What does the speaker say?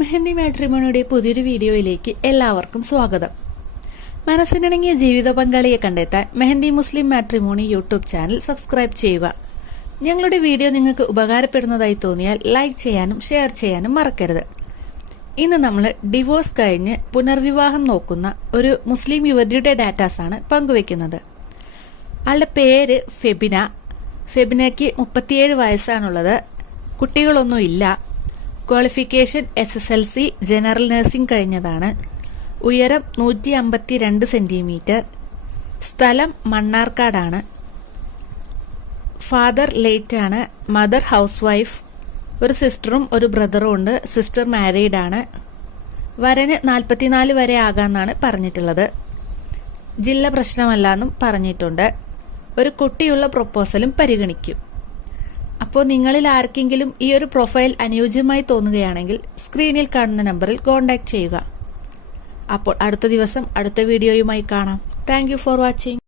മെഹന്തി മാട്രിമോണിയുടെ പുതിയൊരു വീഡിയോയിലേക്ക് എല്ലാവർക്കും സ്വാഗതം. മനസ്സിനിണങ്ങിയ ജീവിത പങ്കാളിയെ കണ്ടെത്താൻ Mehandi Muslim matrimony YouTube channel subscribe ചെയ്യുക. ഞങ്ങളുടെ വീഡിയോ നിങ്ങൾക്ക് ഉപകാരപ്പെടുന്നതായി തോന്നിയാൽ ലൈക്ക് ചെയ്യാനും ഷെയർ ചെയ്യാനും മറക്കരുത്. ഇന്ന് നമ്മൾ ഡിവോഴ്സ് കഴിഞ്ഞ് പുനർവിവാഹം നോക്കുന്ന ഒരു മുസ്ലിം യുവതിയുടെ ഡാറ്റാസാണ് പങ്കുവെക്കുന്നത്. ആളുടെ പേര് ഫെബിന. ഫെബിനയ്ക്ക് മുപ്പത്തിയേഴ് വയസ്സാണുള്ളത്. കുട്ടികളൊന്നും ഇല്ല qualification S S L C general nursing കഴിഞ്ഞതാണ്. ഉയരം നൂറ്റി അമ്പത്തി രണ്ട് സെന്റിമീറ്റർ സ്ഥലം മണ്ണാർക്കാടാണ്. ഫാദർ ലേറ്റ് ആണ്. മദർ ഹൗസ് വൈഫ് ഒരു സിസ്റ്ററും ഒരു ബ്രദറും ഉണ്ട്. സിസ്റ്റർ മാരീഡ് ആണ്. വരന് നാൽപ്പത്തിനാല് വരെ ആകാമെന്നാണ് പറഞ്ഞിട്ടുള്ളത്. ജില്ല പ്രശ്നമല്ല എന്നും പറഞ്ഞിട്ടുണ്ട്. ഒരു കുട്ടിയുള്ള പ്രൊപ്പോസലും പരിഗണിക്കും. അപ്പോൾ നിങ്ങളിൽ ആർക്കെങ്കിലും ഈ ഒരു പ്രൊഫൈൽ അനുയോജ്യമായി തോന്നുകയാണെങ്കിൽ സ്ക്രീനിൽ കാണുന്ന നമ്പറിൽ കോൺടാക്റ്റ് ചെയ്യുക. അപ്പോൾ അടുത്ത ദിവസം അടുത്ത വീഡിയോയുമായി കാണാം. Thank for watching.